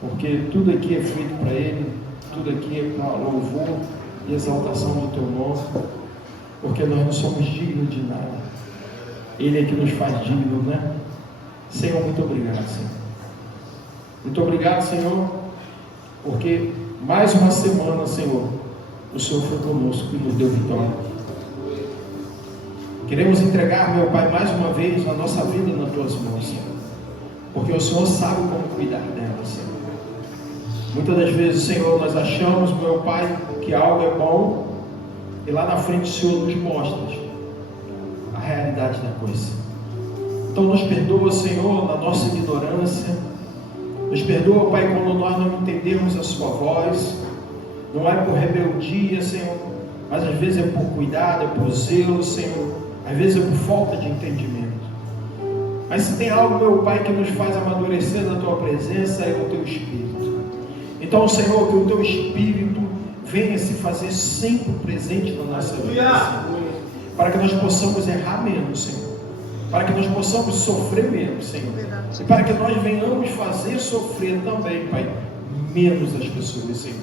porque tudo aqui é feito para Ele, tudo aqui é para louvor e exaltação do Teu nome, porque nós não somos dignos de nada. Ele é que nos faz dignos, né? Senhor, muito obrigado, Senhor. Muito obrigado, Senhor, porque mais uma semana, Senhor, o Senhor foi conosco e nos deu vitória. Queremos entregar, meu Pai, mais uma vez a nossa vida nas Tuas mãos, Senhor, porque o Senhor sabe como cuidar dela, Senhor. Muitas das vezes, Senhor, nós achamos, meu Pai, que algo é bom e lá na frente o Senhor nos mostra a realidade da coisa. Então nos perdoa, Senhor, na nossa ignorância. Nos perdoa, Pai, quando nós não entendemos a Sua voz. Não é por rebeldia, Senhor, mas às vezes é por cuidado, é por zelo, Senhor. Às vezes é por falta de entendimento. Mas se tem algo, meu Pai, que nos faz amadurecer na Tua presença, é o Teu Espírito. Então, Senhor, que o Teu Espírito venha se fazer sempre presente na nossa vida, Senhor, para que nós possamos errar menos, Senhor, para que nós possamos sofrer menos, Senhor, e para que nós venhamos fazer sofrer também, Pai, menos as pessoas, Senhor,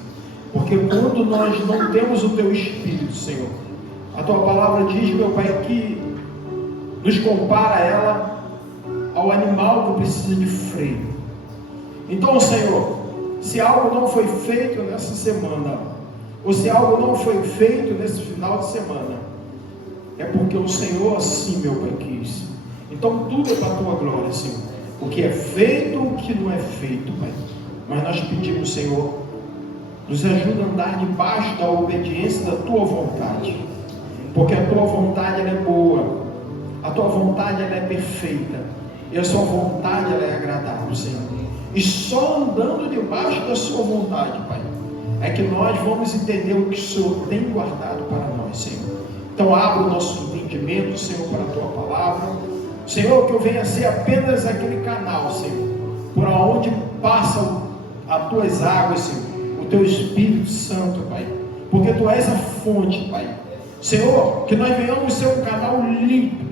porque quando nós não temos o Teu Espírito, Senhor, a Tua palavra diz, meu Pai, que nos compara ela ao animal que precisa de freio. Então, Senhor, se algo não foi feito nessa semana, ou se algo não foi feito nesse final de semana, é porque o Senhor assim, meu Pai, quis. Então tudo é para a Tua glória, Senhor. O que é feito, o que não é feito, Pai. Mas nós pedimos, Senhor, nos ajuda a andar debaixo da obediência da Tua vontade, porque a Tua vontade ela é boa, a Tua vontade ela é perfeita, e a Sua vontade ela é agradável, Senhor. E só andando debaixo da Sua vontade, Pai, é que nós vamos entender o que o Senhor tem guardado para nós, Senhor. Então abra o nosso entendimento, Senhor, para a Tua palavra. Senhor, que eu venha ser apenas aquele canal, Senhor, por onde passam as Tuas águas, Senhor, o Teu Espírito Santo, Pai, porque Tu és a fonte, Pai. Senhor, que nós venhamos ser um canal limpo,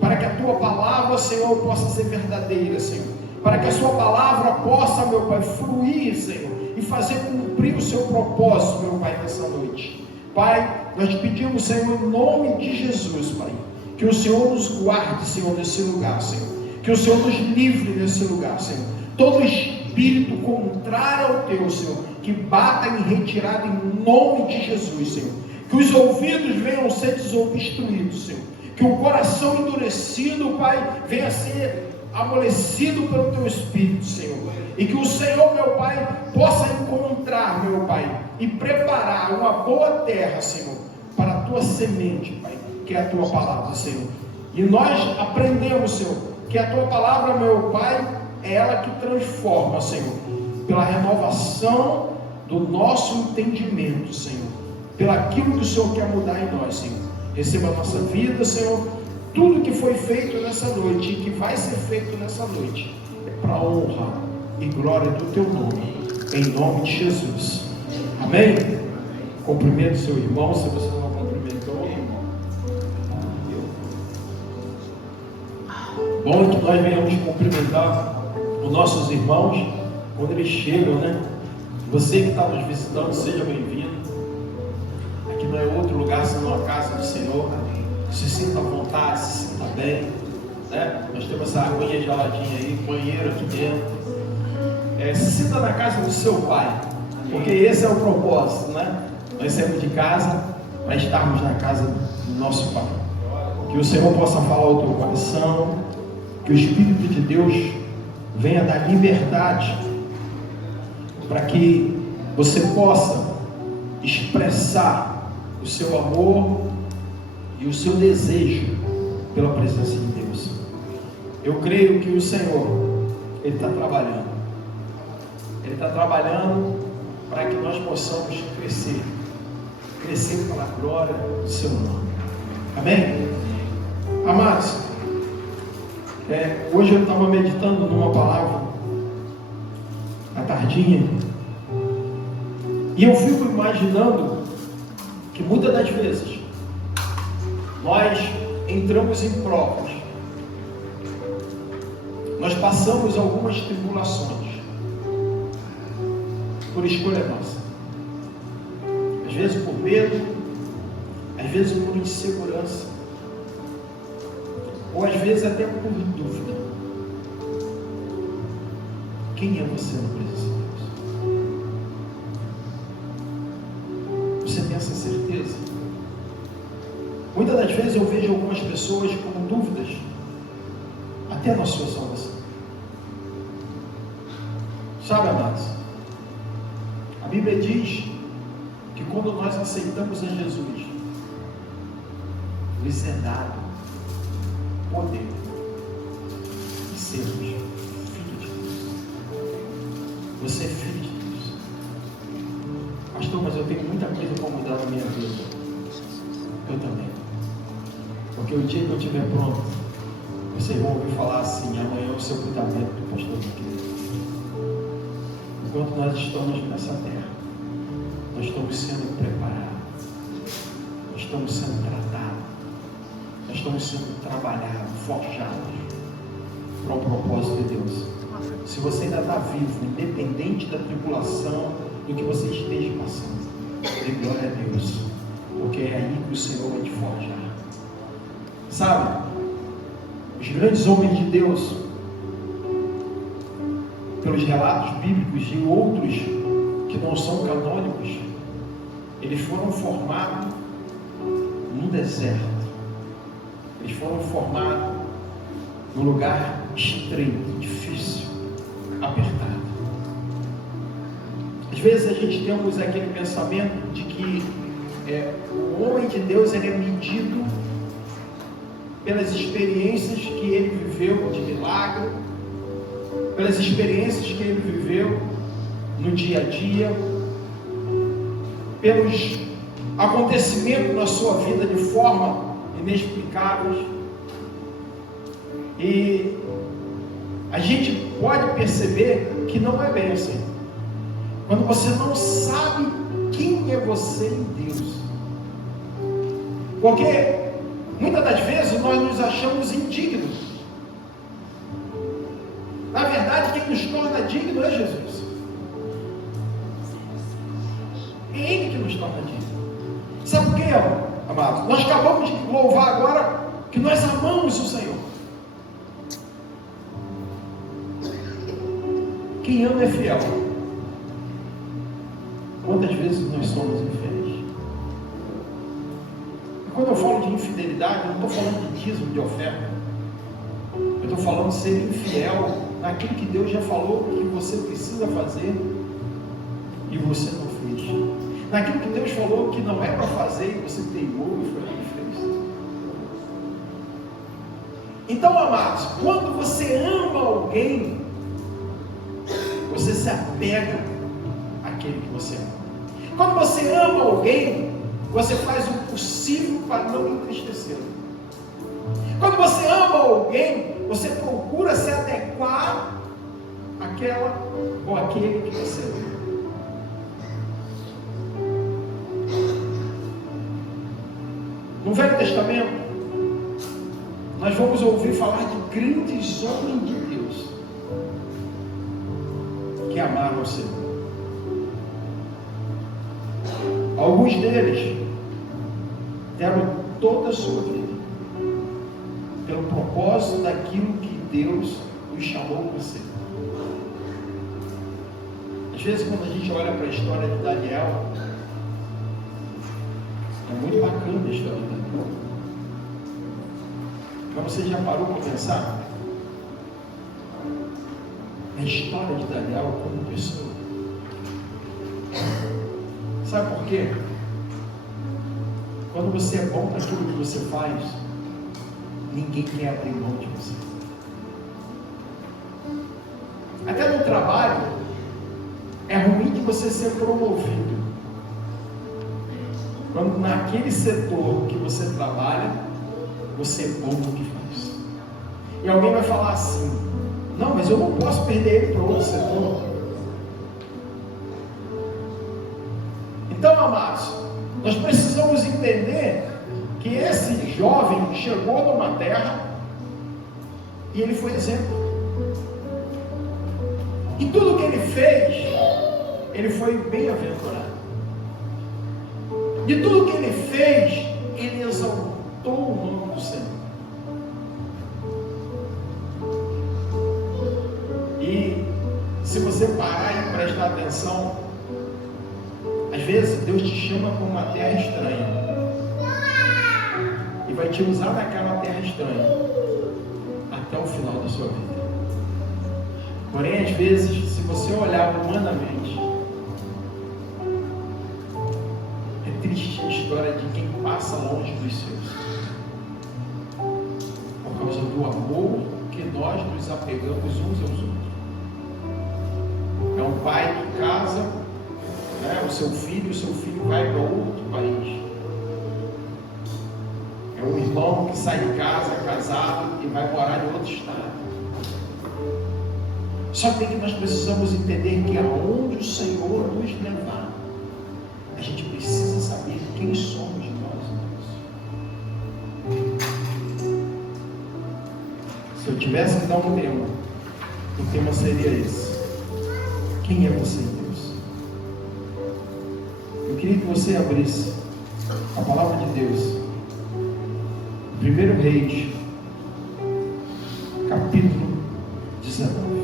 para que a Tua palavra, Senhor, possa ser verdadeira, Senhor, para que a Sua palavra possa, meu Pai, fluir, Senhor, e fazer cumprir o Seu propósito, meu Pai, nessa noite. Pai, nós te pedimos, Senhor, em nome de Jesus, Pai, que o Senhor nos guarde, Senhor, nesse lugar, Senhor, que o Senhor nos livre nesse lugar, Senhor. Todo espírito contrário ao Teu, Senhor, que bata em retirada em nome de Jesus, Senhor. Que os ouvidos venham ser desobstruídos, Senhor. Que o coração endurecido, Pai, venha a ser amolecido pelo Teu Espírito, Senhor. E que o Senhor, meu Pai, possa encontrar, meu Pai, e preparar uma boa terra, Senhor, para a Tua semente, Pai, que é a Tua palavra, Senhor. E nós aprendemos, Senhor, que a Tua palavra, meu Pai, é ela que transforma, Senhor, pela renovação do nosso entendimento, Senhor, pelo aquilo que o Senhor quer mudar em nós, Senhor. Receba a nossa vida, Senhor. Tudo que foi feito nessa noite e que vai ser feito nessa noite é para a honra e glória do Teu nome, em nome de Jesus. Amém? Cumprimento seu irmão, se você não cumprimentou. Bom que nós venhamos cumprimentar os nossos irmãos quando eles chegam, né? Você que está nos visitando, seja bem-vindo. Aqui não é outro lugar senão a casa do Senhor. Se sinta à vontade, se sinta bem, né? Nós temos essa aguinha geladinha aí, banheiro aqui dentro. Se sinta na casa do seu Pai, porque esse é o propósito, né? Nós saímos de casa para estarmos na casa do nosso Pai. Que o Senhor possa falar ao teu coração, que o Espírito de Deus venha dar liberdade para que você possa expressar o seu amor e o seu desejo pela presença de Deus. Eu creio que o Senhor, Ele está trabalhando. Ele está trabalhando para que nós possamos crescer pela glória do seu nome. Amém? Amados, hoje eu estava meditando numa palavra à tardinha, e eu fico imaginando que muitas das vezes nós entramos em provas, nós passamos algumas tribulações, por escolha nossa. Às vezes por medo, às vezes por insegurança, ou às vezes até por dúvida. Quem é você na presença de Deus? Você tem essa certeza? Muitas das vezes eu vejo algumas pessoas com dúvidas até na sua salvação. Sabe, amados, a Bíblia diz que quando nós aceitamos a Jesus, lhes é dado poder de sermos filhos de Deus. Você é filho de Deus. Pastor, mas eu tenho muita coisa para mudar na minha vida. Eu também. Porque o dia que eu estiver pronto, vocês vão ouvir falar assim: amanhã é o sepultamento do pastor Miquel. Enquanto nós estamos nessa terra, nós estamos sendo preparados, nós estamos sendo tratados, nós estamos sendo trabalhados, forjados para o propósito de Deus. Se você ainda está vivo, independente da tribulação, do que você esteja passando, dê glória a Deus, porque é aí que o Senhor vai te forjar. Sabe, os grandes homens de Deus, pelos relatos bíblicos e outros que não são canônicos, eles foram formados num deserto. Eles foram formados num lugar estreito, difícil, apertado. Às vezes a gente temos aquele pensamento de que o homem de Deus ele é medido pelas experiências que ele viveu de milagre, pelas experiências que ele viveu no dia a dia, pelos acontecimentos na sua vida de forma inexplicáveis. E a gente pode perceber que não é bem assim. Quando você não sabe quem é você em Deus. Porque muitas das vezes nós nos achamos indignos. Na verdade, quem nos torna dignos é Jesus. É Ele que nos torna dignos. Sabe por quê, amados? Nós acabamos de louvar agora que nós amamos o Senhor. Quem ama é fiel. Quantas vezes nós somos infiéis? E quando eu falo de infidelidade, eu não estou falando de dízimo, de oferta. Eu estou falando de ser infiel naquilo que Deus já falou que você precisa fazer e você não fez. Naquilo que Deus falou que não é para fazer e você teimou e foi lá e fez. Então, amados, quando você ama alguém, você se apega àquele que você ama. Quando você ama alguém, você faz o possível para não entristecê-lo. Quando você ama alguém, você procura se adequar àquela ou àquele que você ama. No Velho Testamento, nós vamos ouvir falar de grandes homens de Deus que amaram o Senhor. Alguns deles deram toda a sua vida pelo propósito daquilo que Deus os chamou para ser. Às vezes, quando a gente olha para a história de Daniel, é muito bacana a história de Daniel. Mas você já parou para pensar na história de Daniel como pessoa? Sabe por quê? Quando você é bom naquilo que você faz, ninguém quer abrir mão de você. Até no trabalho, é ruim de você ser promovido quando naquele setor que você trabalha, você é bom no que faz. E alguém vai falar assim: não, mas eu não posso perder ele para outro setor. Então, amados, nós precisamos entender que esse jovem chegou numa terra e ele foi exemplo. E tudo que ele fez, ele foi bem-aventurado. De tudo que ele fez, ele exaltou o nome do Senhor. E se você parar e prestar atenção, às vezes Deus te chama para uma terra estranha e vai te usar naquela terra estranha até o final da sua vida. Porém, às vezes, se você olhar humanamente, é triste a história de quem passa longe dos seus, por causa do amor que nós nos apegamos uns aos outros. É um pai que casa, né, o seu filho vai para outro país. É um irmão que sai de casa, casado, e vai morar em outro estado. Só que nós precisamos entender que aonde o Senhor nos levar, a gente precisa saber quem somos nós. Se eu tivesse que dar um tema, o tema seria esse: quem é você, Deus? Eu queria que você abrisse a palavra de Deus, 1 Reis, capítulo 19.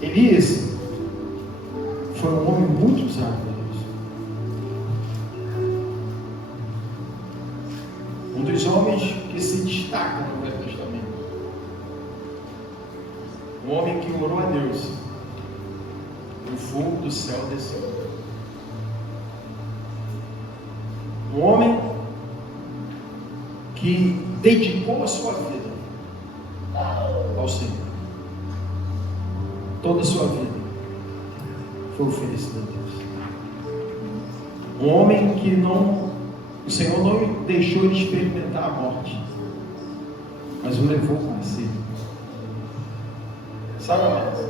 Elias foi um homem muito usado por Deus. Um dos homens que se destaca no Velho Testamento. Um homem que orou a Deus. O fogo do céu desceu. Um homem que dedicou a sua vida ao Senhor. Toda a sua vida foi oferecida a Deus. Um homem que o Senhor não deixou ele experimentar a morte, mas o levou para si. Sabe, amados?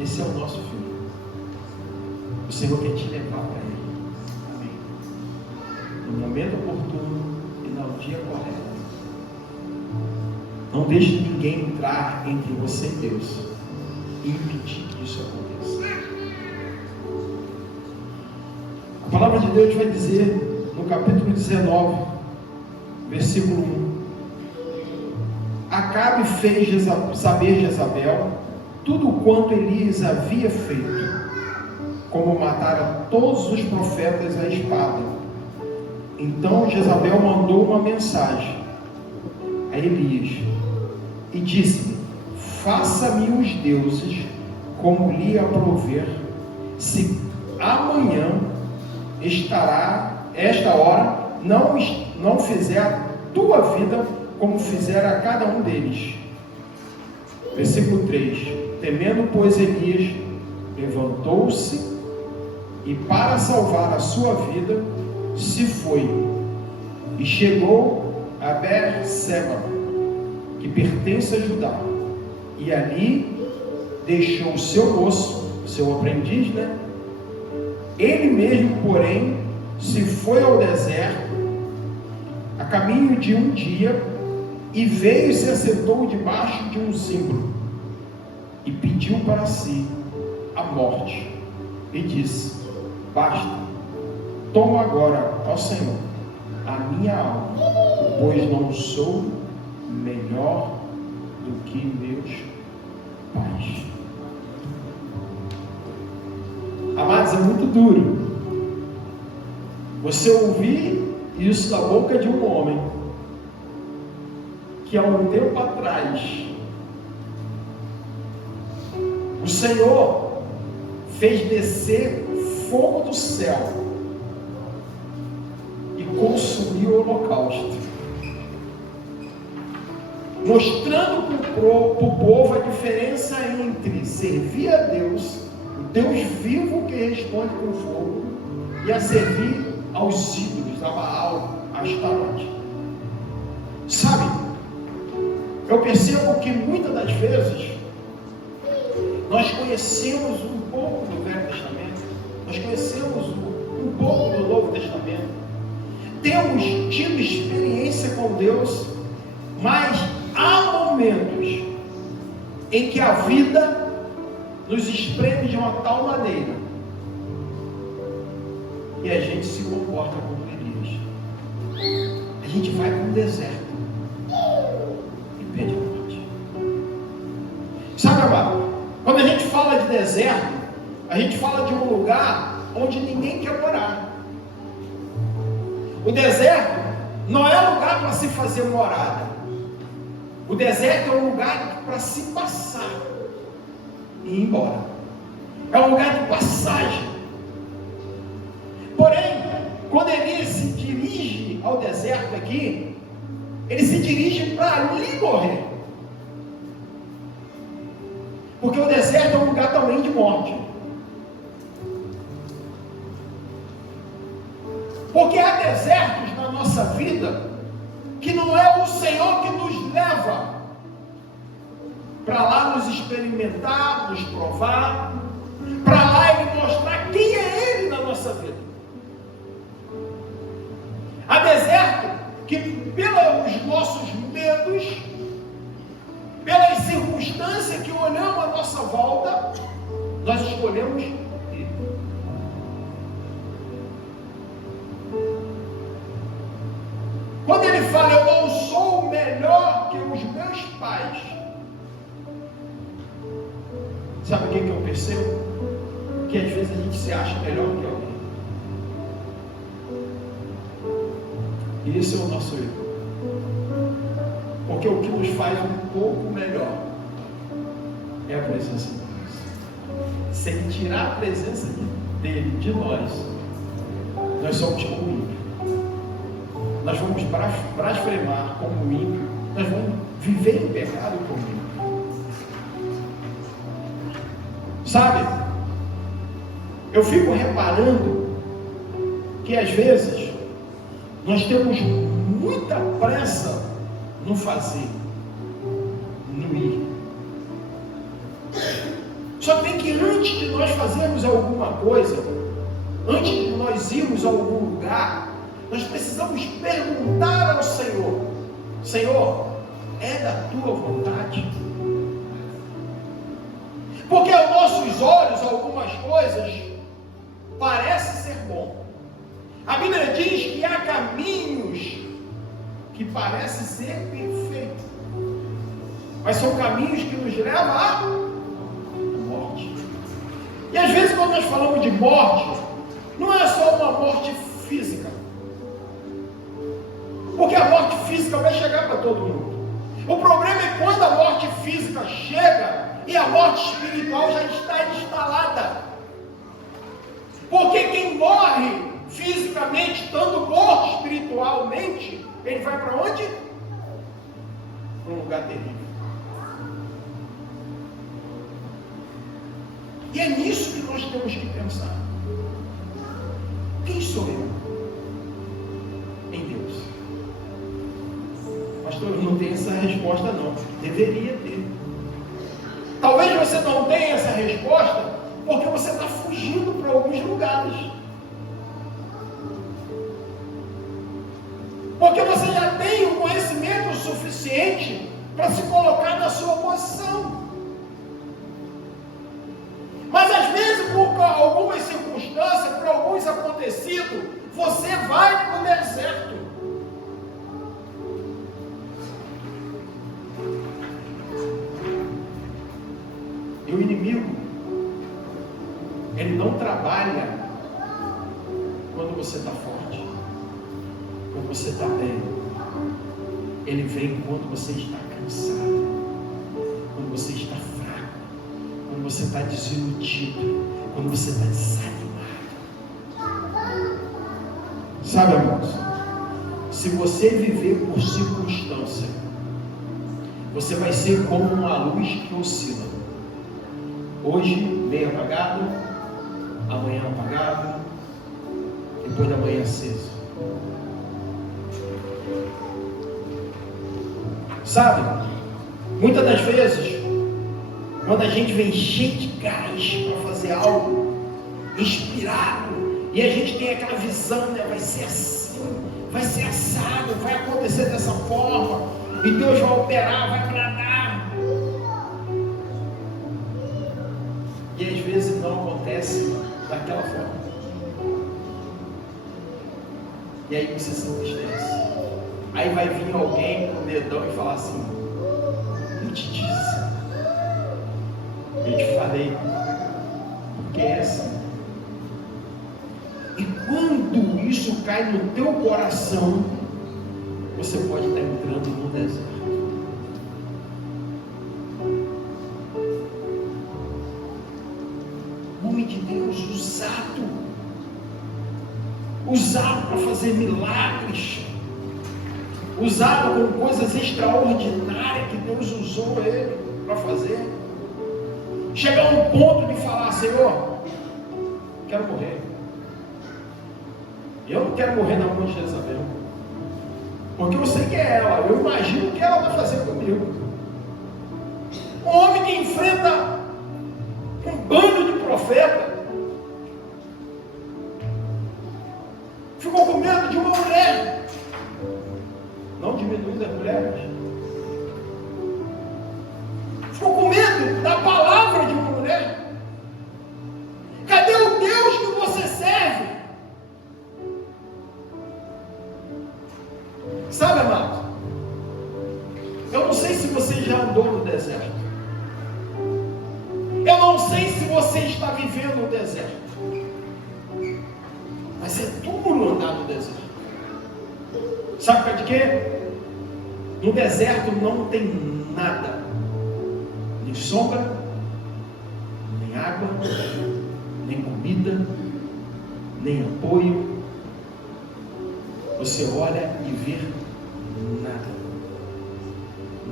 Esse é o nosso filho. O Senhor quer te levar para Ele. Amém. No momento oportuno e no dia correto. Não deixe ninguém entrar entre você e Deus e impedir que isso aconteça. A palavra de Deus vai dizer no capítulo 19, versículo 1: Acabe fez saber Jezabel tudo quanto Elias havia feito, como matara todos os profetas à espada. Então Jezabel mandou uma mensagem a Elias e disse-lhe: faça-me os deuses como lhe aprover, se amanhã esta hora não fizer a tua vida como fizer a cada um deles. Versículo 3: Temendo, pois, Elias levantou-se e, para salvar a sua vida, se foi e chegou a Berseba, que pertence a Judá, e ali deixou o seu moço, o seu aprendiz, Ele mesmo, porém, se foi ao deserto a caminho de um dia e veio e se assentou debaixo de um zimbro e pediu para si a morte e disse: basta, toma agora, ó Senhor, a minha alma, pois não sou melhor do que meus pais. Amados, é muito duro você ouvir isso da boca de um homem que há um tempo atrás o Senhor fez descer fogo do céu e consumiu o holocausto, mostrando para o povo a diferença entre servir a Deus, o Deus vivo que responde com fogo, e a servir aos ídolos, a Baal, a Astarote. Sabe, eu percebo que muitas das vezes nós conhecemos um pouco do Velho Testamento, nós conhecemos um pouco do Novo Testamento, temos tido experiência com Deus, mas há momentos em que a vida nos espreme de uma tal maneira e a gente se comporta como Elias. A gente vai para um deserto e pede a morte. Sabe, amado, quando a gente fala de deserto, a gente fala de um lugar onde ninguém quer morar. O deserto não é lugar para se fazer morada. O deserto é um lugar para se passar e ir embora. É um lugar de passagem. Porém, quando Elias se dirige ao deserto aqui, ele se dirige para ali morrer. Porque o deserto é um lugar também de morte. Porque há desertos na nossa vida que não é o Senhor que nos leva para lá nos experimentar, nos provar, para lá Ele mostrar quem é Ele na nossa vida. Há deserto que pelos nossos medos, pelas circunstâncias que olhamos à nossa volta, nós escolhemos ir. Quando ele fala, eu não sou melhor que os meus pais, sabe o que eu percebo? Que às vezes a gente se acha melhor que alguém. E esse é o nosso erro. Porque o que nos faz um pouco melhor é a presença de Deus. Se Ele tirar a presença dele de nós, nós somos como ímpio. Nós vamos blasfemar como ímpio. Nós vamos viver em pecado como ímpio. Sabe? Eu fico reparando que às vezes nós temos muita pressa no fazer, no ir. Só tem que antes de nós fazermos alguma coisa, antes de nós irmos a algum lugar, nós precisamos perguntar ao Senhor: Senhor, é da tua vontade? Porque aos nossos olhos algumas coisas parecem ser bom. A Bíblia diz que há caminhos que parecem ser perfeitos, mas são caminhos que nos levam à morte. E às vezes quando nós falamos de morte, não é só uma morte física, porque a morte física vai chegar para todo mundo. O problema é quando a morte física chega e a morte espiritual já está instalada. Porque quem morre fisicamente, estando morto espiritualmente, ele vai para onde? Para um lugar terrível. E é nisso que nós temos que pensar. Quem sou eu? Em Deus. Pastor, eu não tenho essa resposta não. Deveria ter. Talvez você não tenha essa resposta porque você está fugindo para alguns lugares. Porque você já tem o conhecimento suficiente para se colocar na sua posição. Mas às vezes, por algumas circunstâncias, por alguns acontecidos, você vai para o deserto. E o inimigo, ele não trabalha quando você está forte, quando você está bem. Ele vem quando você está cansado, quando você está fraco, quando você está desiludido, quando você está desanimado. Sabe, irmãos, se você viver por circunstância, você vai ser como uma luz que oscila. Hoje meio apagado, amanhã apagado, depois da manhã aceso. Sabe, muitas das vezes, quando a gente vem cheio de gás para fazer algo, inspirado, e a gente tem aquela visão, né? Vai ser assim, vai ser assado, vai acontecer dessa forma, e Deus vai operar, vai agradar. acontece daquela forma. E aí você se entristece. Aí vai vir alguém com o dedão e falar assim: eu te disse, eu te falei, porque é assim. E quando isso cai no teu coração, você pode estar entrando no deserto. Homem de Deus usado para fazer milagres, usado com coisas extraordinárias que Deus usou ele para fazer. Chegar a um ponto de falar: Senhor, quero morrer. Eu não quero morrer na mão de Jezabel, porque eu sei que é ela, eu imagino o que ela vai fazer comigo. Um homem que enfrenta um bando de profetas, ficou com medo de uma mulher, não diminuindo as mulheres, ficou com medo da palavra de uma mulher. Cadê o Deus que você serve? Sabe, amado, eu não sei se você já andou no deserto, eu não sei se você está vivendo no deserto, mas é duro andar no deserto. Sabe por causa de quê? No deserto não tem nada, nem sombra, nem água, nem comida, nem apoio. Você olha e vê nada.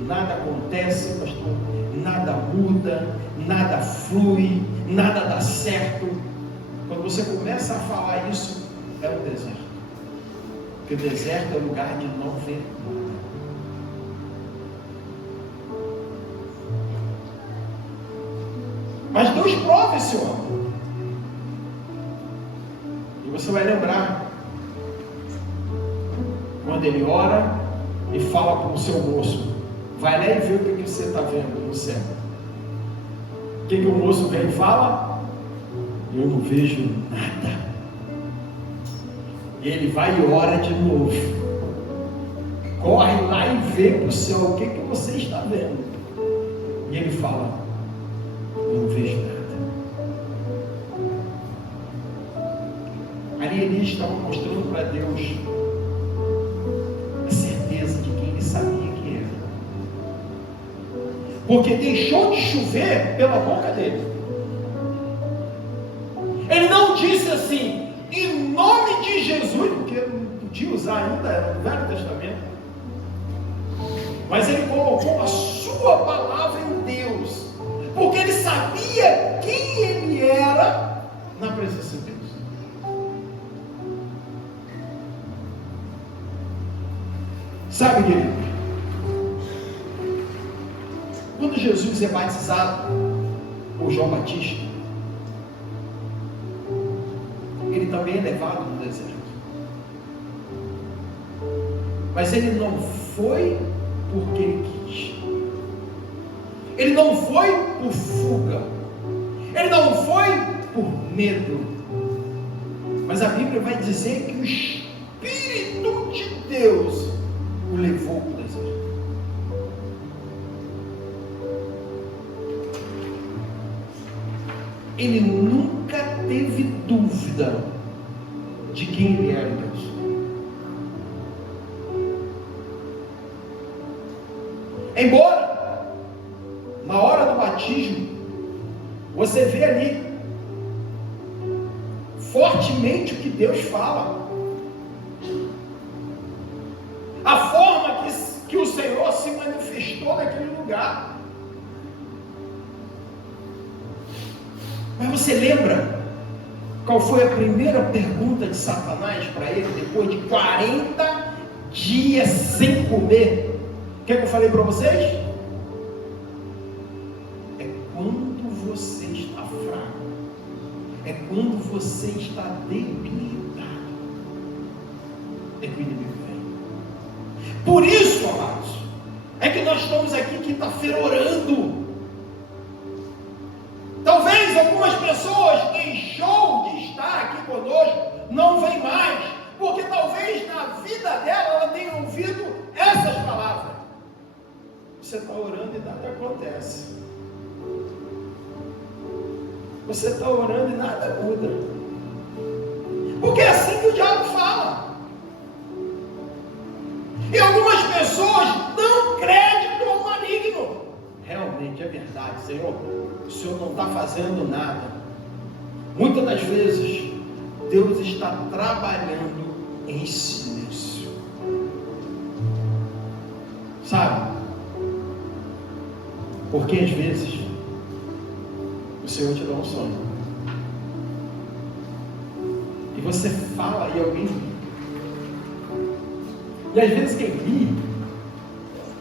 Nada acontece, pastor. Nada muda, nada flui, nada dá certo. Quando você começa a falar isso, é o deserto. Porque o deserto é o lugar de não ver nada. Mas Deus prova esse homem. E você vai lembrar quando ele ora e fala para o seu moço: vai lá e vê o que você está vendo no céu. O que o moço vem e fala? Eu não vejo nada. Ele vai e ora de novo. Corre lá e vê para o céu o que você está vendo. E ele fala: eu não vejo nada. Ali ele estava mostrando para Deus a certeza de quem ele sabia que era. Porque deixou de chover pela boca dele. Ele não disse assim, em nome de Jesus, porque não podia usar ainda no Velho Testamento, mas ele colocou a sua palavra em Deus, porque ele sabia quem ele era na presença de Deus. Sabe, querido, quando Jesus é batizado por João Batista, ele também é levado no deserto. Mas ele não foi porque ele quis. Ele não foi por fuga. Ele não foi por medo. Mas a Bíblia vai dizer que o Espírito de Deus o levou para o deserto. Ele nunca teve dúvida de quem ele era em Deus. Embora na hora do batismo você vê ali fortemente o que Deus fala, a forma que o Senhor se manifestou naquele lugar. Mas você lembra qual foi a primeira pergunta de Satanás para ele depois de 40 dias sem comer? O que eu falei para vocês? É quando você está fraco, é quando você está debilitado, é que o inimigo vem. Por isso, amados, é que nós estamos aqui quinta-feira orando. Talvez algumas pessoas deixem Você está orando e nada acontece. Você está orando e nada muda. Porque é assim que o diabo fala. E algumas pessoas dão crédito ao maligno. Realmente é verdade, Senhor. O Senhor não está fazendo nada. Muitas das vezes, Deus está trabalhando em silêncio. Sabe? Porque às vezes o Senhor te dá um sonho e você fala e alguém ri. E às vezes quem ri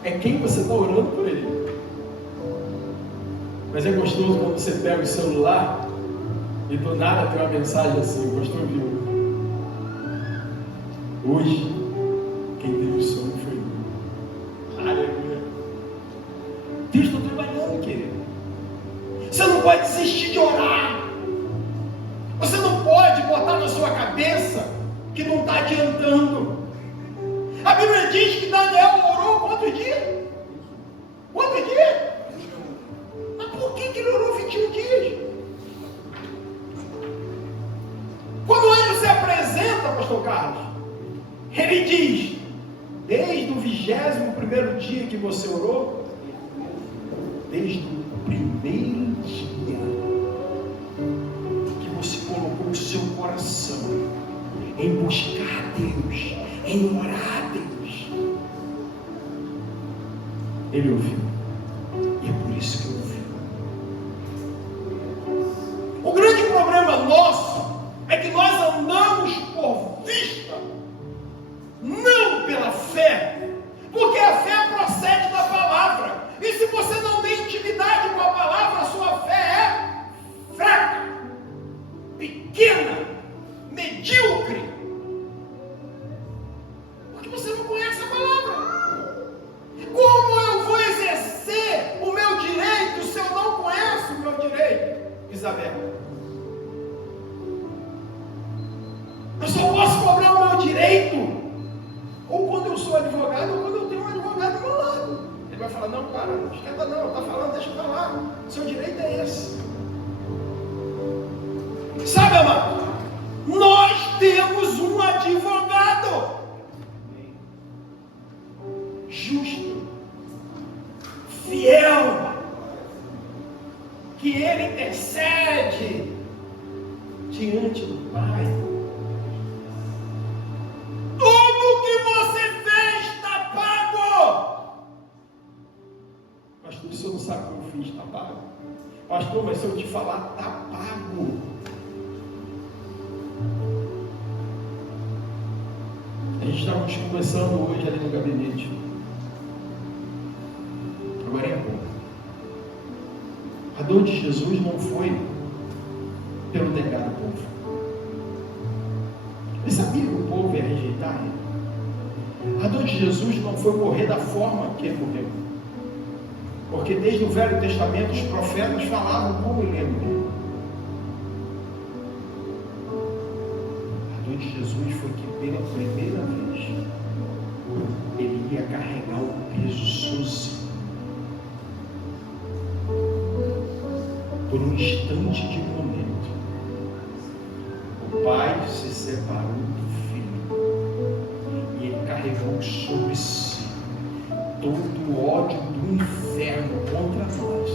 é quem você está orando por ele. Mas é gostoso quando você pega o celular e do nada tem uma mensagem assim: o pastor viu, hoje quem teve o sonho foi eu. Aleluia. Deus está trabalhando, querido. Você não pode desistir de orar. Você não pode botar na sua cabeça que não está adiantando. A Bíblia diz que Daniel orou quantos dias? Quantos dias? Mas por que ele orou 21 dias? Quando ele se apresenta, pastor Carlos, ele diz: desde o 21º dia que você orou, desde o primeiro dia que você colocou o seu coração em buscar a Deus, em orar a Deus, ele ouviu. E é por isso que eu ouvi. O grande problema nosso é que nós andamos por vista, não pela fé, porque a fé procede da palavra. E se você não tem intimidade com a palavra, a sua fé é fraca, pequena, medíocre, porque você não conhece a palavra. Como eu vou exercer o meu direito se eu não conheço o meu direito, Isabel? Eu só posso cobrar o meu direito ou quando eu sou advogado ou quando eu tenho um advogado do meu lado. Ele vai falar: não, cara, não esquenta não, está falando, deixa eu falar. Seu direito é esse. Sabe, amado? Nós temos um advogado justo, fiel, que ele intercede diante do Pai. Tudo que você fez está pago. Pastor, o senhor não sabe o que eu fiz, está pago? Pastor, mas se eu te falar, está pago. A gente estava conversando hoje ali no gabinete. Agora é pouco. A dor de Jesus não foi pelo negar do povo. Ele sabia que o povo ia rejeitar ele. A dor de Jesus não foi morrer da forma que ele morreu. Porque desde o Velho Testamento os profetas falavam como ele ia morrer. A dor de Jesus foi que pela primeira vez ele ia carregar o peso sozinho. Por um instante de momento, o pai se separou do filho e ele carregou sobre si todo o ódio do inferno contra nós.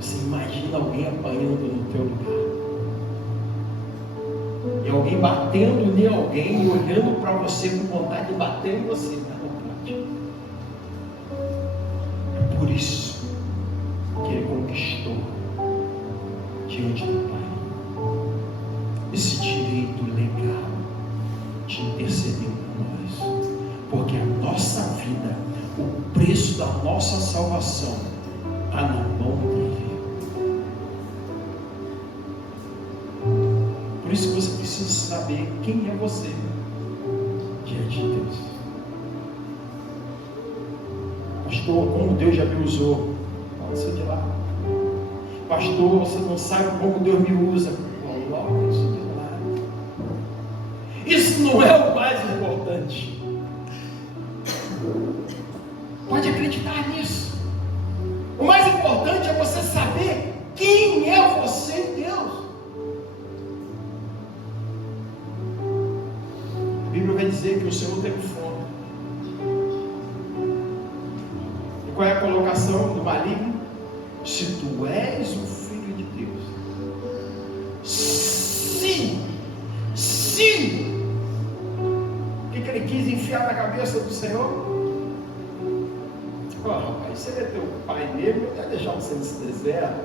Você imagina alguém apanhando no teu lugar e alguém batendo em alguém e olhando para você com vontade de bater em você, mas não pode. É por isso que ele conquistou diante do Pai esse direito legal de interceder por nós, porque a nossa vida, o preço da nossa salvação está na mão dele. Por isso que você precisa saber quem é você diante de Deus. Pastor, como Deus já me usou, pode ser de lá. Pastor, você não sabe como Deus me usa, coloca isso de lá. Isso não é o mais importante. Pode acreditar nisso. O mais importante é você saber quem é você em Deus. A Bíblia vai dizer que o Senhor tem fome. E qual é a colocação do maligno? Se tu és o Filho de Deus, se o que ele quis enfiar na cabeça do Senhor? Rapaz, se ele é teu pai mesmo, ele ia deixar você nesse deserto,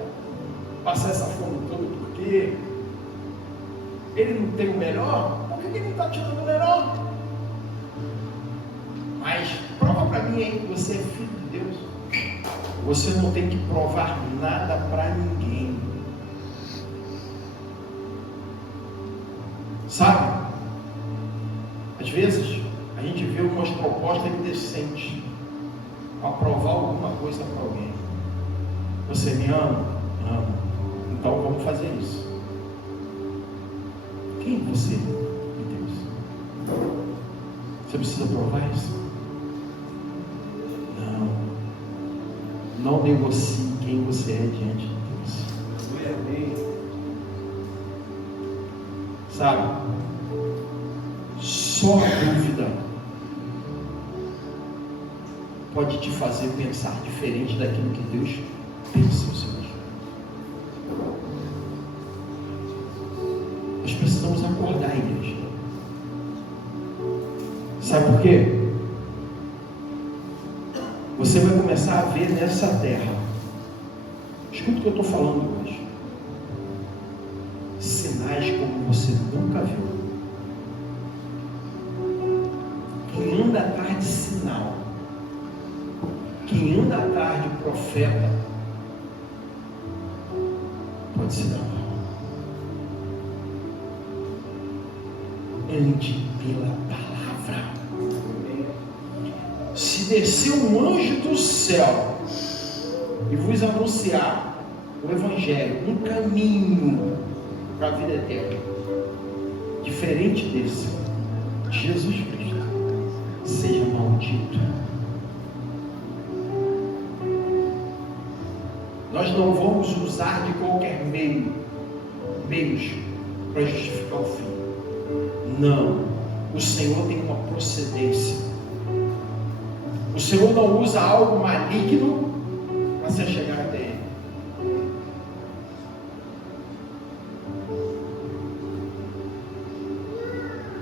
passar essa fome toda, porque ele não tem o melhor? Por que ele não está te dando o melhor? Mas prova para mim aí que você é filho de Deus. Você não tem que provar nada para ninguém. Sabe? Às vezes a gente vê umas propostas indecentes para provar alguma coisa para alguém. Você me ama? Ama. Então vamos fazer isso. Quem é você, Deus? Você precisa provar isso? Não negocie quem você é diante de Deus. Sabe? Só a dúvida pode te fazer pensar diferente daquilo que Deus pensa, Senhor. Nós precisamos acordar, igreja. Sabe por quê? Você vai começar a ver nessa terra, escuta o que eu estou falando hoje, sinais como você nunca viu. Quem anda atrás de sinal, quem anda atrás de profeta, pode se dar mal. Ande pela palavra. Se descer um anjo do céu e vos anunciar o Evangelho, um caminho para a vida eterna, diferente desse, Jesus Cristo, seja maldito. Nós não vamos usar de qualquer meios para justificar o fim. Não, o Senhor tem uma procedência. O Senhor não usa algo maligno para você chegar até Ele.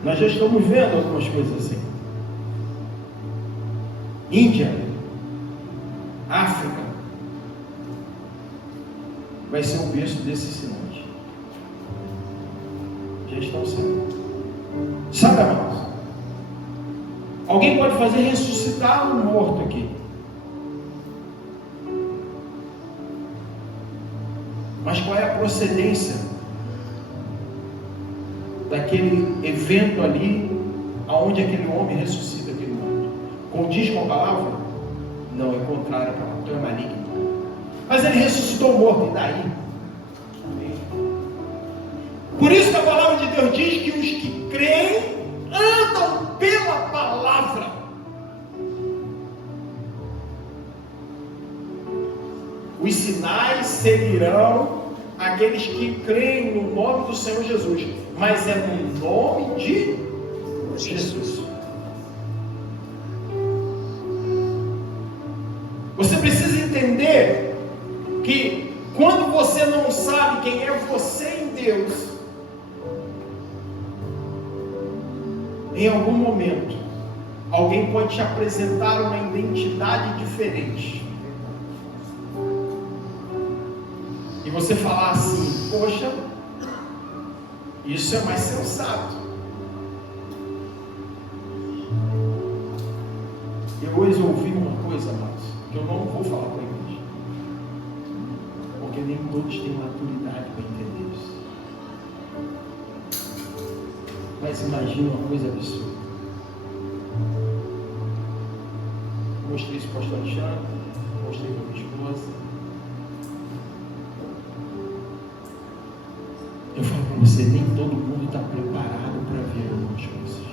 Nós já estamos vendo algumas coisas assim. Índia, África, vai ser o berço desses sinais. Já estão sendo. Sabe, amados? Alguém pode fazer ressuscitar um morto aqui. Mas qual é a procedência daquele evento ali, aonde aquele homem ressuscita aquele morto? Condiz com a palavra? Não, é contrário à palavra, então é maligno. Mas ele ressuscitou o morto, e daí? Por isso que a palavra de Deus diz que os que creem andam pela palavra. Os sinais seguirão aqueles que creem no nome do Senhor Jesus, mas é no nome de Jesus. Você precisa entender que quando você não sabe quem é você em Deus, em algum momento, alguém pode te apresentar uma identidade diferente. E você falar assim, poxa, isso é mais sensato. Eu hoje ouvi uma coisa, mas que eu não vou falar para a igreja, porque nem todos têm maturidade para entender isso. Mas imagina uma coisa absurda. Mostrei isso para o pastor Alexandre, mostrei para minha esposa. Eu falo para você, nem todo mundo está preparado para ver algumas coisas.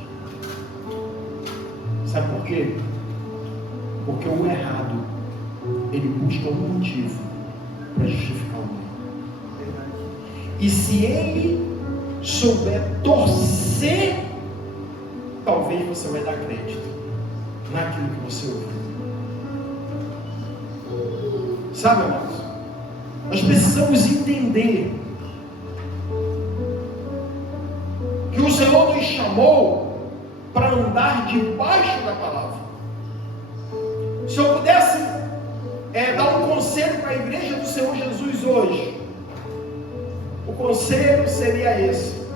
Sabe por quê? Porque o errado, ele busca um motivo para justificar o erro. E se ele souber torcer, talvez você vai dar crédito naquilo que você ouviu. Sabe, amados? Nós precisamos entender que o Senhor nos chamou para andar debaixo da palavra. Se eu pudesse dar um conselho para a igreja do Senhor Jesus hoje, o conselho seria esse: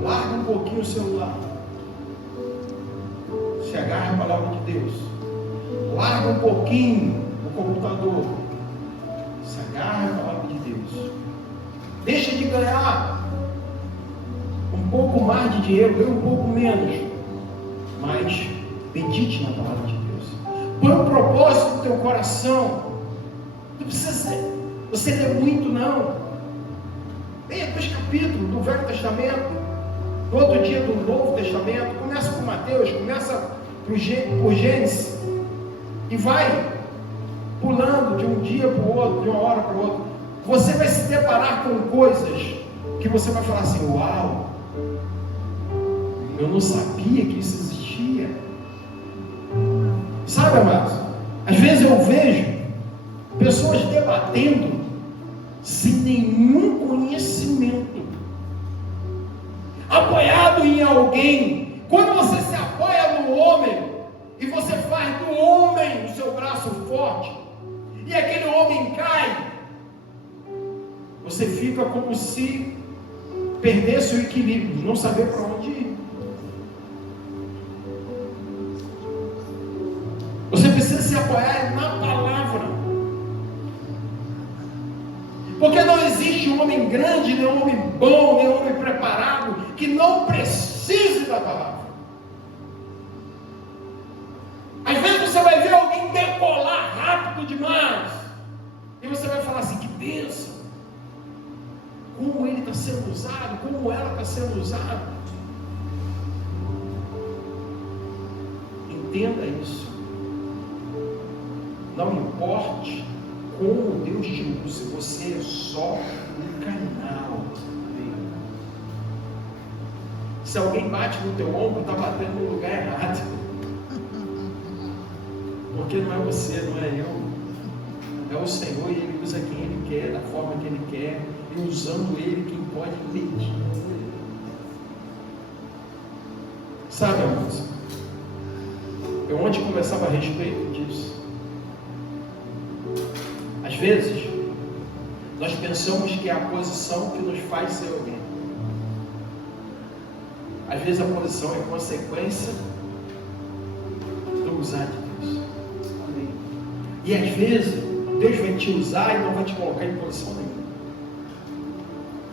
larga um pouquinho o celular, se agarra a palavra de Deus, larga um pouquinho o computador, se agarra a palavra de Deus, deixa de ganhar um pouco mais de dinheiro, ganha um pouco menos, mas medite na palavra de Deus. Põe um propósito no teu coração. Não precisa você ler muito, não. Leia 2 capítulos do Velho Testamento, no outro dia do Novo Testamento. Começa por Mateus, começa por Gênesis, e vai pulando de um dia para o outro, de uma hora para o outro. Você vai se deparar com coisas que você vai falar assim: uau, eu não sabia que isso existia. Sabe, amados? Às vezes eu vejo pessoas debatendo sem nenhum conhecimento, apoiado em alguém. Quando você se apoia no homem e você faz do homem o seu braço forte, e aquele homem cai, você fica como se perdesse o equilíbrio, não saber para onde ir. Você precisa se apoiar na palavra, porque não existe um homem grande, nem um homem bom, nem um homem preparado que não precise da palavra. Às vezes você vai ver alguém decolar rápido demais, e você vai falar assim: que bênção, como ele está sendo usado, como ela está sendo usada. Entenda isso. Não importe como Deus te use, você é só um canal dele. Se alguém bate no teu ombro, está batendo no lugar errado. Porque não é você, não é eu. É o Senhor, e Ele usa quem Ele quer, da forma que Ele quer, e usando Ele quem pode impedir. Sabe, amados? Eu ontem conversava a respeito disso. Às vezes, nós pensamos que é a posição que nos faz ser alguém. Às vezes a posição é consequência do usar de Deus. E às vezes, Deus vai te usar e não vai te colocar em posição nenhuma.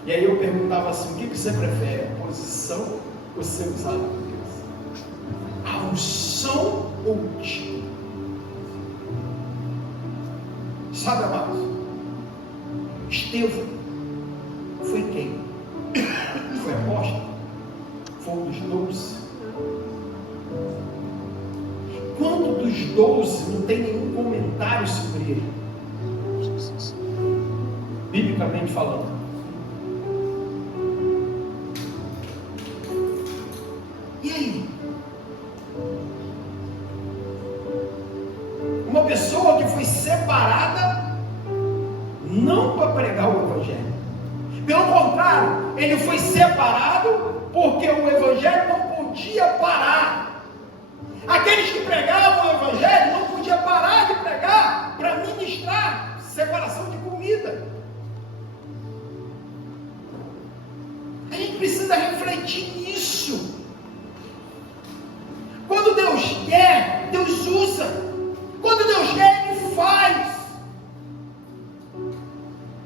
E aí eu perguntava assim: o que você prefere? A posição ou ser usado por Deus? A unção ou o título? Sabe, amados? Estevão foi quem? Foi apóstolo? Foi um dos 12. Quanto dos 12 não tem nenhum comentário sobre ele? Biblicamente falando. E aí? Uma pessoa que foi separada não para pregar o Evangelho. Pelo contrário, ele foi separado porque o Evangelho não podia parar. Aqueles que pregavam o Evangelho não podiam parar de pregar para ministrar separação de comida. A gente precisa refletir nisso. Quando Deus quer, Deus usa. Quando Deus quer, Ele faz.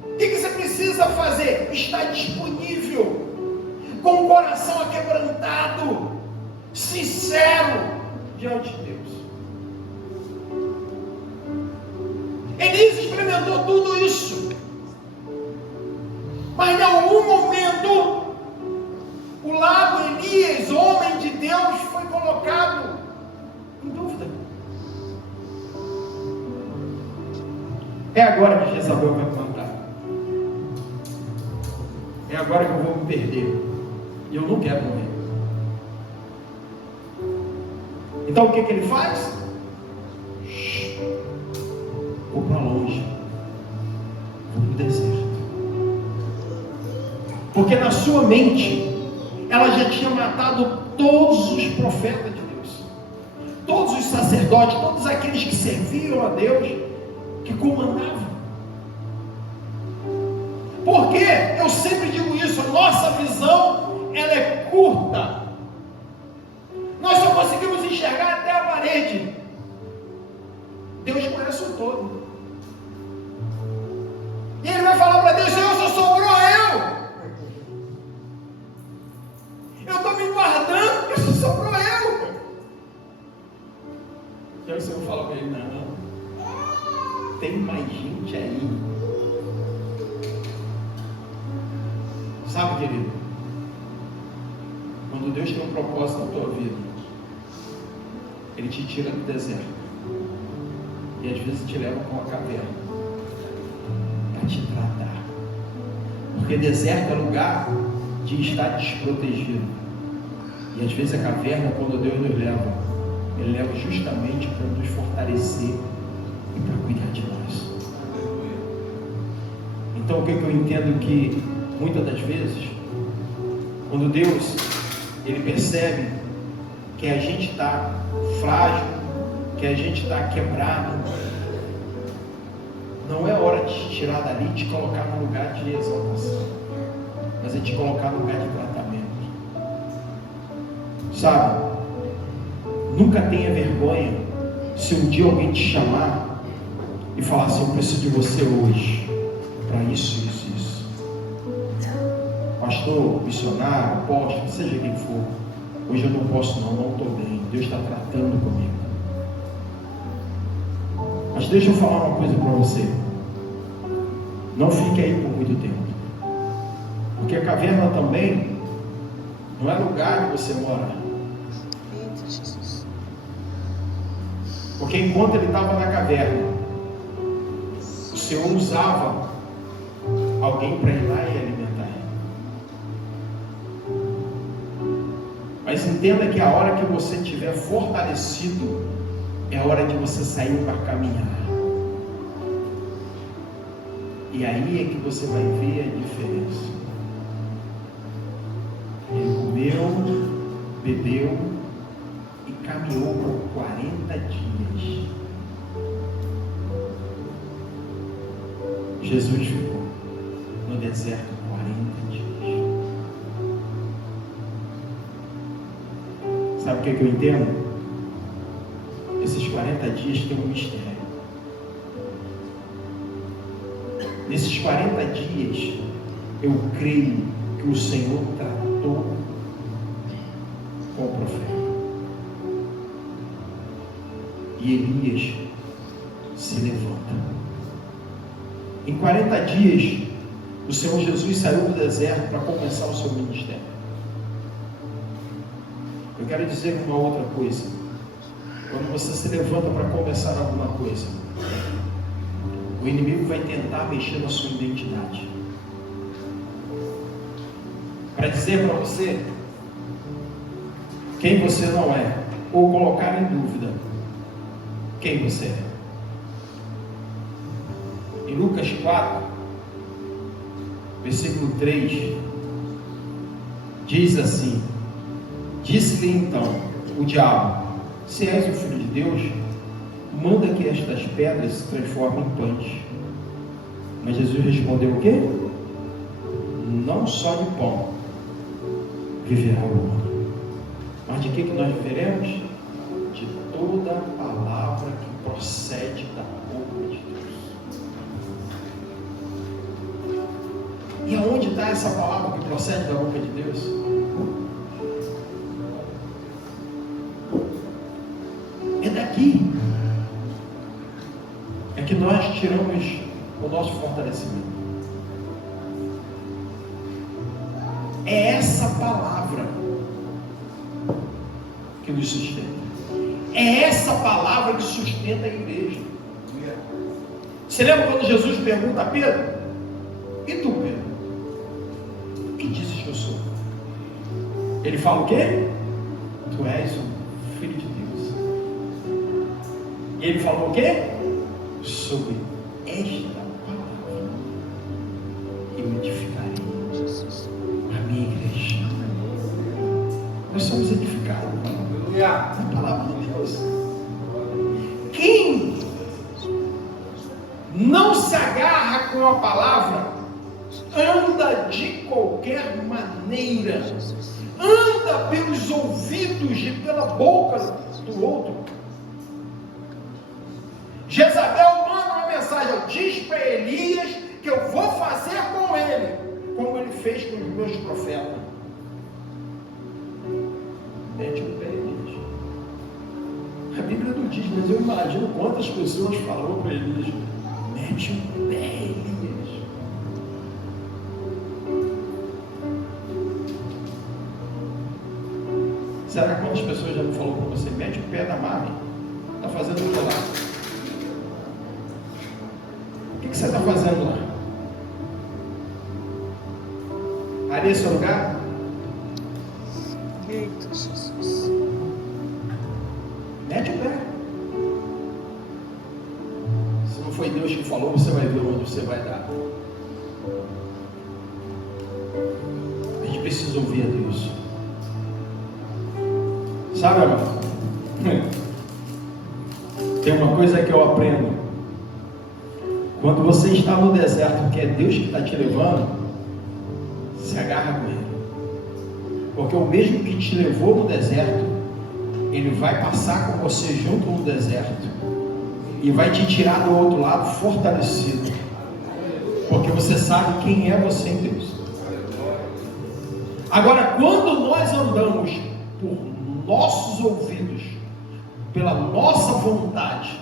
O que você precisa fazer? Estar disponível, com o coração aquebrantado, sincero diante de Deus. Elias experimentou tudo isso, mas em algum momento o lado Elias, homem de Deus, foi colocado em dúvida. É agora que Jezabel vai me matar. É agora que eu vou me perder. E eu não quero morrer. Então o que ele faz? Vou para longe. Vou para o deserto. Porque na sua mente, ela já tinha matado todos os profetas de Deus, todos os sacerdotes, todos aqueles que serviam a Deus, que comandavam. Porque eu sempre digo isso, a nossa visão ela é curta. Nós só conseguimos enxergar até a parede. Deus conhece o todo. E ele vai falar para Deus: Senhor, só sobrou eu. Eu estou me guardando porque só sobrou eu. E aí o Senhor fala para ele: não, tem mais gente aí. Sabe, querido, quando Deus tem um propósito na tua vida, Ele te tira do deserto e às vezes te leva para uma caverna para te tratar. Porque deserto é lugar de estar desprotegido. E às vezes a caverna, quando Deus nos leva, Ele leva justamente para nos fortalecer e para cuidar de nós. Então o que eu entendo que muitas das vezes, quando Deus Ele percebe que a gente está frágil, que a gente está quebrado, não é hora de te tirar dali e te colocar no lugar de exaltação, mas é te colocar no lugar de tratamento. Sabe? Nunca tenha vergonha se um dia alguém te chamar e falar assim: eu preciso de você hoje para isso, isso, isso. Pastor, missionário, apóstolo, seja quem for, hoje eu não posso não estou bem, Deus está tratando comigo. Mas deixa eu falar uma coisa para você: não fique aí por muito tempo, porque a caverna também não é lugar que você mora. Porque enquanto ele estava na caverna, o Senhor usava alguém para ir lá e alimentar ele. Mas entenda que a hora que você estiver fortalecido é a hora de você sair para caminhar. E aí é que você vai ver a diferença. Ele comeu, bebeu e caminhou por 40 dias. Jesus ficou no deserto 40 dias. Sabe o que eu entendo? Esses 40 dias tem um mistério. Nesses 40 dias, eu creio que o Senhor tratou com o profeta. E Elias se levanta. Em 40 dias, o Senhor Jesus saiu do deserto para começar o seu ministério. Eu quero dizer uma outra coisa. Quando você se levanta para começar alguma coisa, o inimigo vai tentar mexer na sua identidade, para dizer para você quem você não é, ou colocar em dúvida quem você é. Em Lucas 4, versículo 3, diz assim: disse-lhe então o diabo: se és o Filho de Deus, manda que estas pedras se transformem em pães. Mas Jesus respondeu o quê? Não só de pão viverá o homem, mas de que nós viveremos? De toda palavra que procede da boca de Deus. E aonde está essa palavra que procede da boca de Deus? É daqui. É que nós tiramos o nosso fortalecimento. É essa palavra que nos sustenta. É essa palavra que sustenta a igreja. Você lembra quando Jesus pergunta a Pedro? E tu, Pedro? O que dizes que eu sou? Ele fala o quê? Tu és o Filho de Deus. E ele falou o quê? Sobre esta palavra eu edificarei a minha igreja. Nós somos edificados na palavra de Deus. Quem não se agarra com a palavra anda de qualquer maneira, anda pelos ouvidos e pela boca do outro. Jezabel manda uma mensagem: diz para Elias que eu vou fazer com ele como ele fez com os meus profetas. Mete o pé, Elias. A Bíblia não diz, mas eu imagino quantas pessoas falou para Elias: mete o pé, Elias. Será que quantas pessoas já não falou para você: mete o pé na máquina? Está fazendo o que lá? O que você está fazendo lá? Ali é seu lugar? Eita, Jesus. Mete o pé. Se não foi Deus que falou, você vai ver onde você vai dar. A gente precisa ouvir a Deus. Sabe, amado? Tem uma coisa que eu aprendo. Quando você está no deserto, que é Deus que está te levando, se agarra com Ele. Porque o mesmo que te levou no deserto, Ele vai passar com você junto no deserto e vai te tirar do outro lado fortalecido. Porque você sabe quem é você em Deus. Agora, quando nós andamos por nossos ouvidos, pela nossa vontade,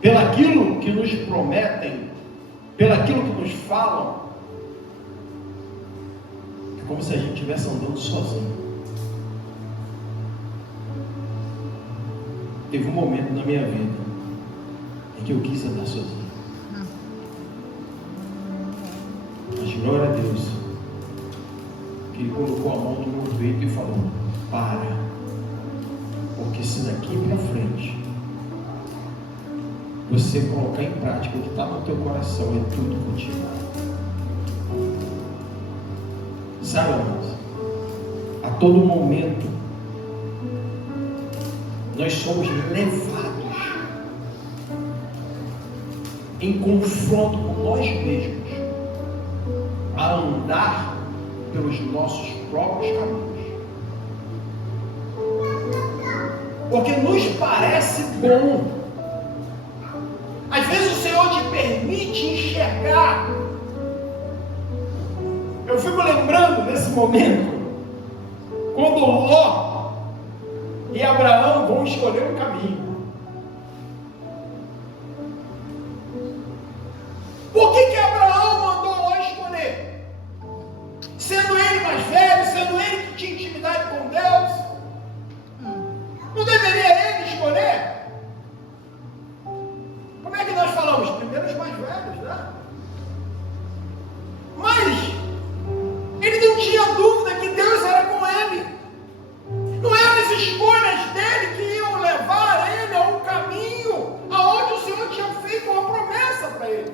pelaquilo que nos prometem, pelaquilo que nos falam, é como se a gente estivesse andando sozinho. Teve um momento na minha vida em que eu quis andar sozinho. Mas glória a Deus, que Ele colocou a mão no meu peito e falou: para, porque se daqui para frente você colocar em prática o que está no teu coração, é tudo contigo. Sabe, amados? A todo momento nós somos levados em confronto com nós mesmos a andar pelos nossos próprios caminhos. Porque nos parece bom. Às vezes o Senhor te permite enxergar. Eu fico lembrando desse momento, quando Ló e Abraão vão escolher um caminho. Por que Abraão mandou Ló escolher? Sendo ele mais velho, sendo ele que tinha intimidade com Deus, não deveria ele escolher? Como é que nós falamos? Primeiro os mais velhos, né? Mas ele não tinha dúvida que Deus era com ele. Não eram as escolhas dele que iam levar ele a um caminho aonde o Senhor tinha feito uma promessa para ele.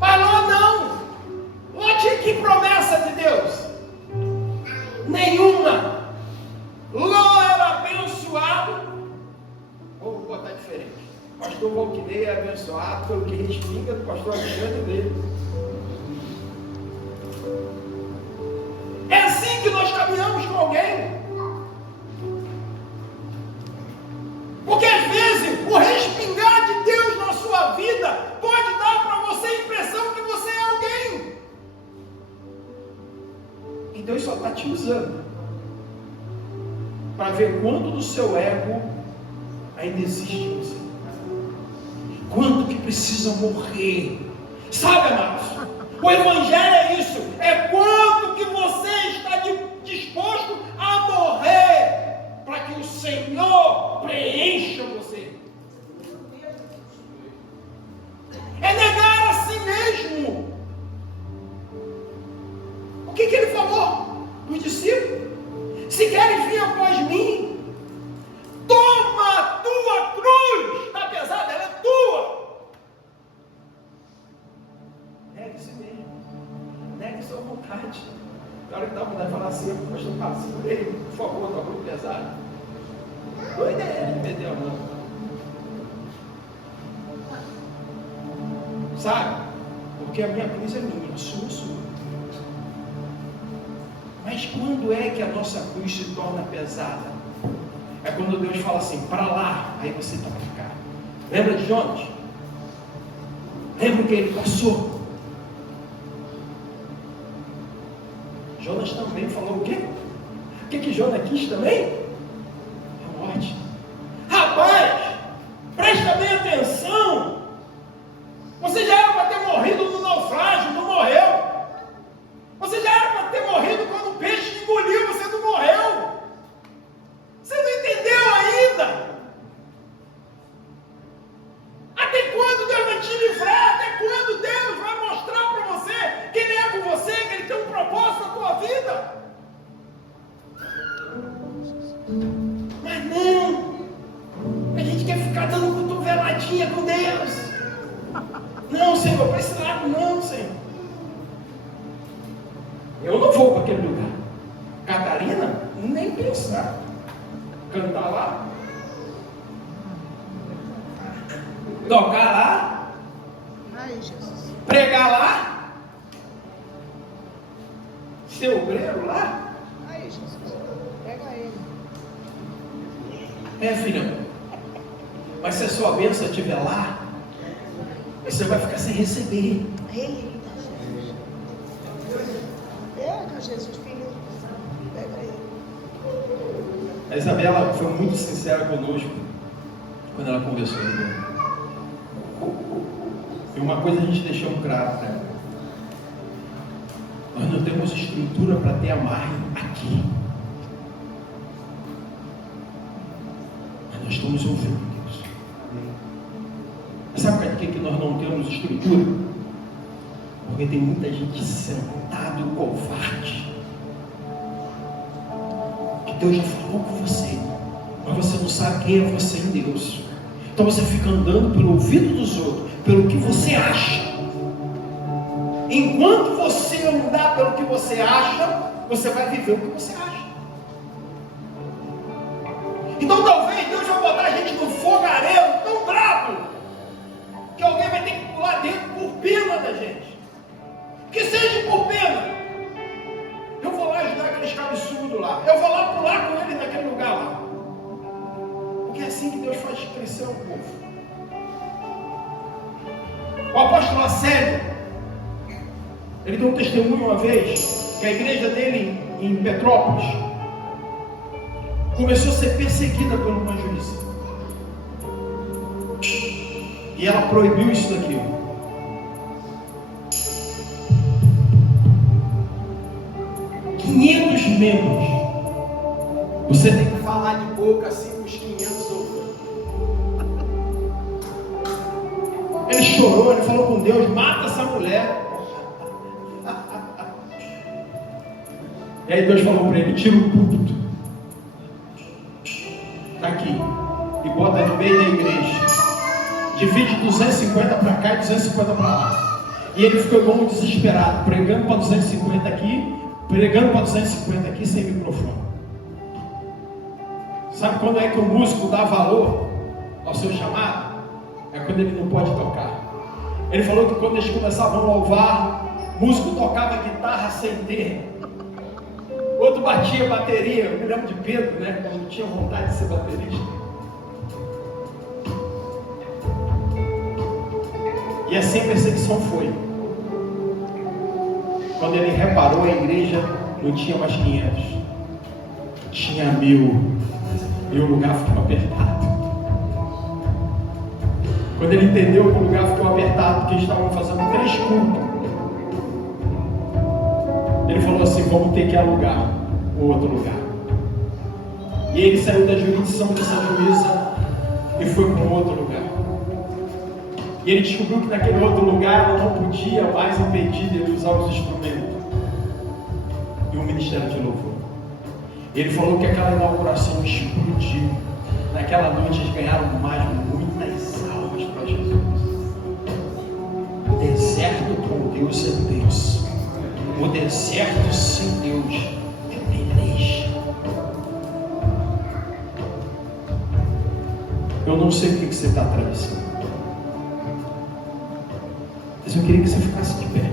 Mas Ló não. Ló tinha que promessa de Deus? Nenhuma. Ló era abençoado. Vou botar diferente. Pastor Valquinei é abençoado pelo que respinga do pastor Alexandre dele. É assim que nós caminhamos com alguém. Porque às vezes o respingar de Deus na sua vida pode dar para você a impressão que você é alguém. E Deus só está te usando para ver quanto do seu ego ainda existe em você. Quanto que precisa morrer. Sabe, amados? O Evangelho é isso. É quanto que você está disposto a morrer para que o Senhor preencha você. perder a mão. Sabe? Porque a minha cruz é minha, a sua é sua. Mas quando é que a nossa cruz se torna pesada? É quando Deus fala assim, para lá, aí você está para cá. Lembra de Jonas? Lembra que ele passou? Jonas também falou o quê? O que Jonas quis também? A morte. Rapaz, presta bem atenção. Você já era para ter morrido no naufrágio, não morreu. Você já era para ter morrido quando o peixe engoliu, você não morreu. Você não entendeu ainda? Até quando Deus vai te livrar? Até quando Deus vai mostrar para você que Ele é com você, que Ele tem um propósito na tua vida? Mas não, a gente quer ficar dando cotoveladinha com Deus. Não, Senhor, para esse lado não, Senhor. Eu não vou para aquele lugar. Catarina, nem pensar. Cantar lá, tocar lá, pregar lá, ser obreiro lá. Aí, Jesus, pega ele. Filha, mas se a sua bênção estiver lá, você vai ficar sem receber. Pega, Jesus, filho, pega ele. A Isabela foi muito sincera conosco quando ela conversou comigo. E uma coisa a gente deixou claro, né? Nós não temos estrutura para ter amarre aqui. Mas nós estamos ouvindo Deus. Mas sabe por que nós não temos estrutura? Porque tem muita gente sentado covarde. Deus já falou com você, mas você não sabe quem é você em Deus. Então você fica andando pelo ouvido dos outros, pelo que você acha. Enquanto você andar pelo que você acha, você vai viver o que você acha. Então talvez Deus vai botar a gente no fogareiro tão bravo que alguém vai ter que pular dentro por pena da gente. Que seja por pena. Eu vou lá ajudar aqueles cabeçudos lá. Eu vou lá pular com eles naquele lugar lá. Porque é assim que Deus faz crescer o povo. O apóstolo Acélio, ele deu um testemunho uma vez que a igreja dele em Petrópolis começou a ser perseguida por uma juíza. E ela proibiu isso daqui. Membros, você tem que falar de boca assim com os 500 ouvindo. Ele chorou, ele falou com Deus, mata essa mulher. E aí Deus falou para ele, tira o púlpito daqui e bota no meio da igreja, divide 250 para cá e 250 para lá. E ele ficou igual um desesperado, pregando para 250 aqui, pregando para 250 aqui sem microfone. Sabe quando é que o músico dá valor ao seu chamado? É quando ele não pode tocar. Ele falou que quando eles começavam a louvar, o músico tocava guitarra sem ter, outro batia bateria. Eu me lembro de Pedro, né, quando tinha vontade de ser baterista. E assim a perseguição foi. Quando ele reparou, a igreja não tinha mais 500, tinha 1000, e o lugar ficou apertado. Quando ele entendeu que o lugar ficou apertado, porque estavam fazendo 3 cultos, ele falou assim, vamos ter que alugar o outro lugar. E ele saiu da jurisdição dessa juíza e foi para um outro lugar. E ele descobriu que naquele outro lugar ela não podia mais impedir dele usar os instrumentos e o ministério de louvor. Ele falou que aquela inauguração explodiu. Naquela noite eles ganharam mais muitas almas para Jesus. O deserto com Deus é Deus. O deserto sem Deus é peleja. Eu não sei o que você está atravessando. Mas eu queria que você ficasse de pé.